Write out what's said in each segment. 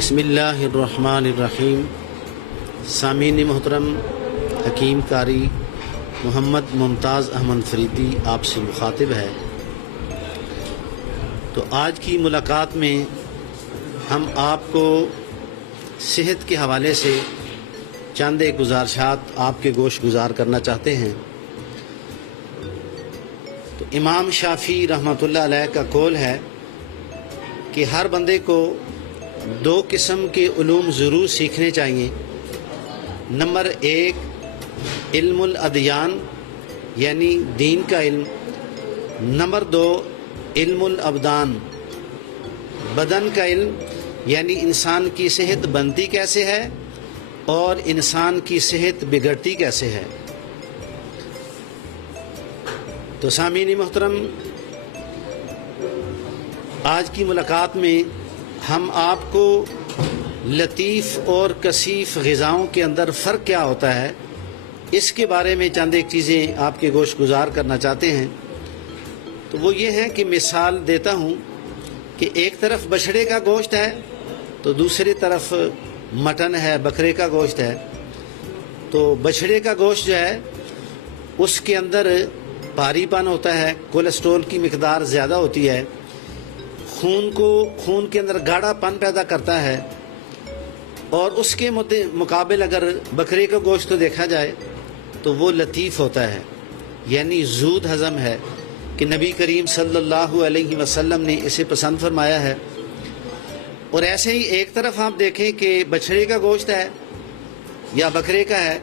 बिस्मिल्लाहिर्रहमानिर्रहीम। सामीन मोहतरम, हकीम कारी मोहम्मद मुमताज़ अहमद फरीदी आपसे मुखातिब है। तो आज की मुलाकात में हम आपको सेहत के हवाले से चंद एक गुज़ारिशात आपके गोश गुजार करना चाहते हैं। तो इमाम शाफ़ी रहमतुल्लाह अलैह का कौल है कि हर बंदे को दो किस्म के उलूम ज़रूर सीखने चाहिए। नंबर एक, इल्मुल अदयान यानी दीन का इल्म। नंबर दो, इल्मुल अबदान बदन का इल्म, यानी इंसान की सेहत बनती कैसे है और इंसान की सेहत बिगड़ती कैसे है। तो सामीन मोहतरम, आज की मुलाकात में हम आपको लतीफ़ और कसीफ़ ग़िज़ाओं के अंदर फ़र्क क्या होता है इसके बारे में चंद एक चीज़ें आपके गोश गुजार करना चाहते हैं। तो वो ये हैं कि मिसाल देता हूँ कि एक तरफ बछड़े का गोश्त है तो दूसरी तरफ मटन है, बकरे का गोश्त है। तो बछड़े का गोश्त जो है उसके अंदर भारीपन होता है, कोलेस्ट्रॉल की मिकदार ज़्यादा होती है, खून के अंदर गाढ़ापन पैदा करता है। और उसके मुकाबले अगर बकरे का गोश्त तो देखा जाए तो वो लतीफ़ होता है, यानी ज़ूद हज़म है कि नबी करीम सल्लल्लाहु अलैहि वसल्लम ने इसे पसंद फरमाया है। और ऐसे ही एक तरफ आप देखें कि बछड़े का गोश्त है या बकरे का है,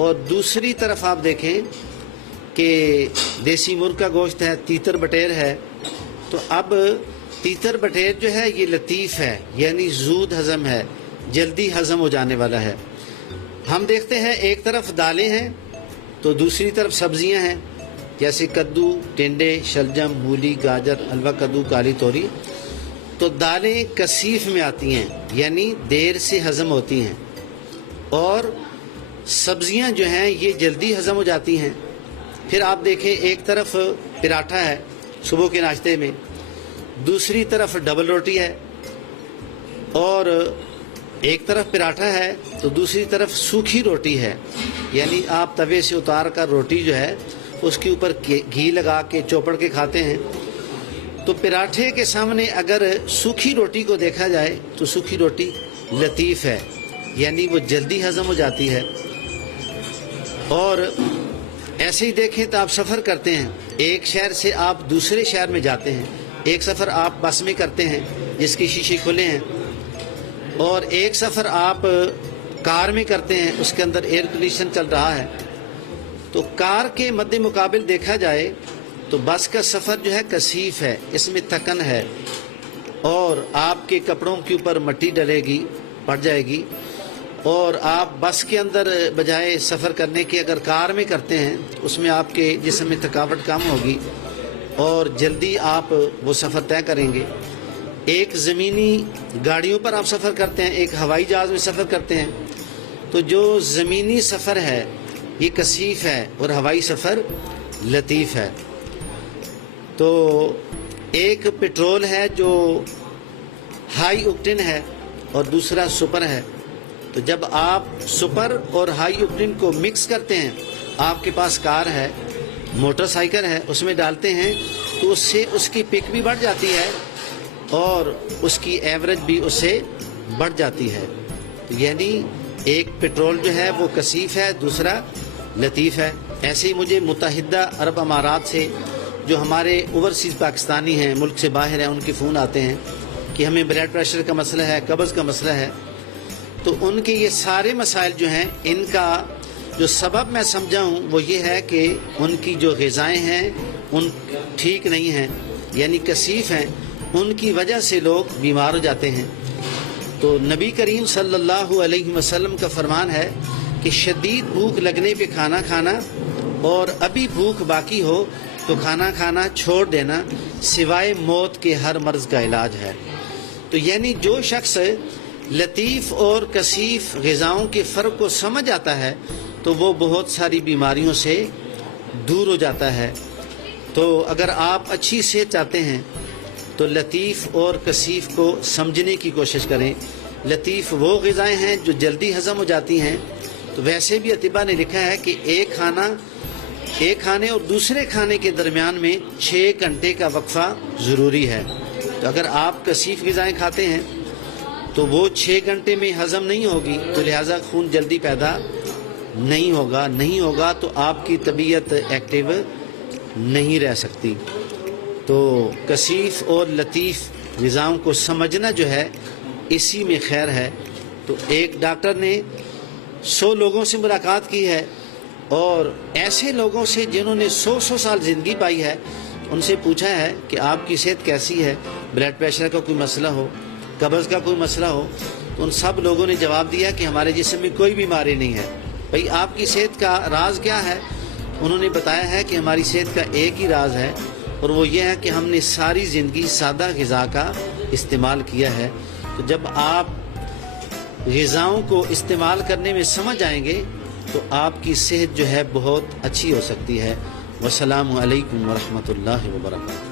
और दूसरी तरफ आप देखें कि देसी मुर्ग का गोश्त है, तीतर बटेर है। तो अब तीतर बटेर जो है ये लतीफ़ है, यानी ज़ूद हज़म है, जल्दी हज़म हो जाने वाला है। हम देखते हैं एक तरफ दालें हैं तो दूसरी तरफ सब्जियां हैं, जैसे कद्दू, टिंडे, शलजम, मूली, गाजर, हलवा कद्दू, काली तोरी। तो दालें कसीफ़ में आती हैं, यानी देर से हज़म होती हैं, और सब्जियां जो हैं ये जल्दी हज़म हो जाती हैं। फिर आप देखें एक तरफ पराठा है सुबह के नाश्ते में, दूसरी तरफ डबल रोटी है, और एक तरफ पराठा है तो दूसरी तरफ सूखी रोटी है, यानी आप तवे से उतार कर रोटी जो है उसके ऊपर घी लगा के चौपड़ के खाते हैं। तो पराठे के सामने अगर सूखी रोटी को देखा जाए तो सूखी रोटी लतीफ़ है, यानी वो जल्दी हज़म हो जाती है। और ऐसे ही देखें तो आप सफ़र करते हैं, एक शहर से आप दूसरे शहर में जाते हैं। एक सफ़र आप बस में करते हैं जिसके शीशे खुले हैं, और एक सफ़र आप कार में करते हैं, उसके अंदर एयर कंडीशन चल रहा है। तो कार के मद्दे मुकाबिल देखा जाए तो बस का सफ़र जो है कसीफ़ है, इसमें थकन है, और आपके कपड़ों के ऊपर मिट्टी डलेगी, पड़ जाएगी। और आप बस के अंदर बजाय सफ़र करने के अगर कार में करते हैं उसमें आपके जिस्म में थकावट कम होगी और जल्दी आप वो सफ़र तय करेंगे। एक ज़मीनी गाड़ियों पर आप सफ़र करते हैं, एक हवाई जहाज़ में सफ़र करते हैं, तो जो ज़मीनी सफ़र है ये कसीफ़ है और हवाई सफ़र लतीफ़ है। तो एक पेट्रोल है जो हाई ऑक्टेन है और दूसरा सुपर है। तो जब आप सुपर और हाई ऑक्टेन को मिक्स करते हैं, आपके पास कार है, मोटरसाइकिल है, उसमें डालते हैं तो उससे उसकी पिक भी बढ़ जाती है और उसकी एवरेज भी उससे बढ़ जाती है। तो यानी एक पेट्रोल जो है वो कसीफ़ है, दूसरा लतीफ़ है। ऐसे ही मुझे मुत्तहिदा अरब अमारात से जो हमारे ओवरसीज़ पाकिस्तानी हैं, मुल्क से बाहर हैं, उनके फ़ोन आते हैं कि हमें ब्लड प्रेशर का मसला है, कब्ज़ का मसला है। तो उनके ये सारे मसाइल जो हैं, इनका जो सबब मैं समझा हूँ वो ये है कि उनकी जो ग़िज़ाएँ हैं उन ठीक नहीं हैं, यानी कसीफ़ हैं, उनकी वजह से लोग बीमार हो जाते हैं। तो नबी करीम सल्लल्लाहु अलैहि वसल्लम का फरमान है कि शदीद भूख लगने पे खाना खाना, और अभी भूख बाकी हो तो खाना खाना छोड़ देना, सिवाय मौत के हर मर्ज़ का इलाज है। तो यानी जो शख्स लतीफ़ और कसीफ़ ग़िज़ाओं के फ़र्क को समझ आता है तो वो बहुत सारी बीमारियों से दूर हो जाता है। तो अगर आप अच्छी सेहत चाहते हैं तो लतीफ़ और कसीफ़ को समझने की कोशिश करें। لطیف وہ غذائیں ہیں جو جلدی ہضم ہو جاتی ہیں، تو ویسے بھی اطباء نے لکھا ہے کہ ایک کھانے اور دوسرے کھانے کے درمیان میں 6 گھنٹے کا وقفہ ضروری ہے۔ تو اگر آپ کثیف غذائیں کھاتے ہیں تو وہ 6 گھنٹے میں ہضم نہیں ہوگی، تو لہٰذا خون جلدی پیدا نہیں ہوگا تو آپ کی طبیعت ایکٹیو نہیں رہ سکتی۔ تو کثیف اور لطیف غذاؤں کو سمجھنا جو ہے اسی میں خیر ہے۔ تو ایک ڈاکٹر نے 100 لوگوں سے ملاقات کی ہے اور ایسے لوگوں سے جنہوں نے 100 سال زندگی پائی ہے، ان سے پوچھا ہے کہ آپ کی صحت کیسی ہے، بلڈ پریشر کا کوئی مسئلہ ہو، قبض کا کوئی مسئلہ ہو، تو ان سب لوگوں نے جواب دیا کہ ہمارے جسم میں کوئی بیماری نہیں ہے۔ بھئی آپ کی صحت کا راز کیا ہے؟ انہوں نے بتایا ہے کہ ہماری صحت کا ایک ہی راز ہے، اور وہ یہ ہے کہ ہم نے ساری زندگی سادہ غذا کا استعمال کیا ہے۔ تو جب آپ غذاؤں کو استعمال کرنے میں سمجھ آئیں گے تو آپ کی صحت جو ہے بہت اچھی ہو سکتی ہے۔ والسلام علیکم ورحمۃ اللہ وبرکاتہ۔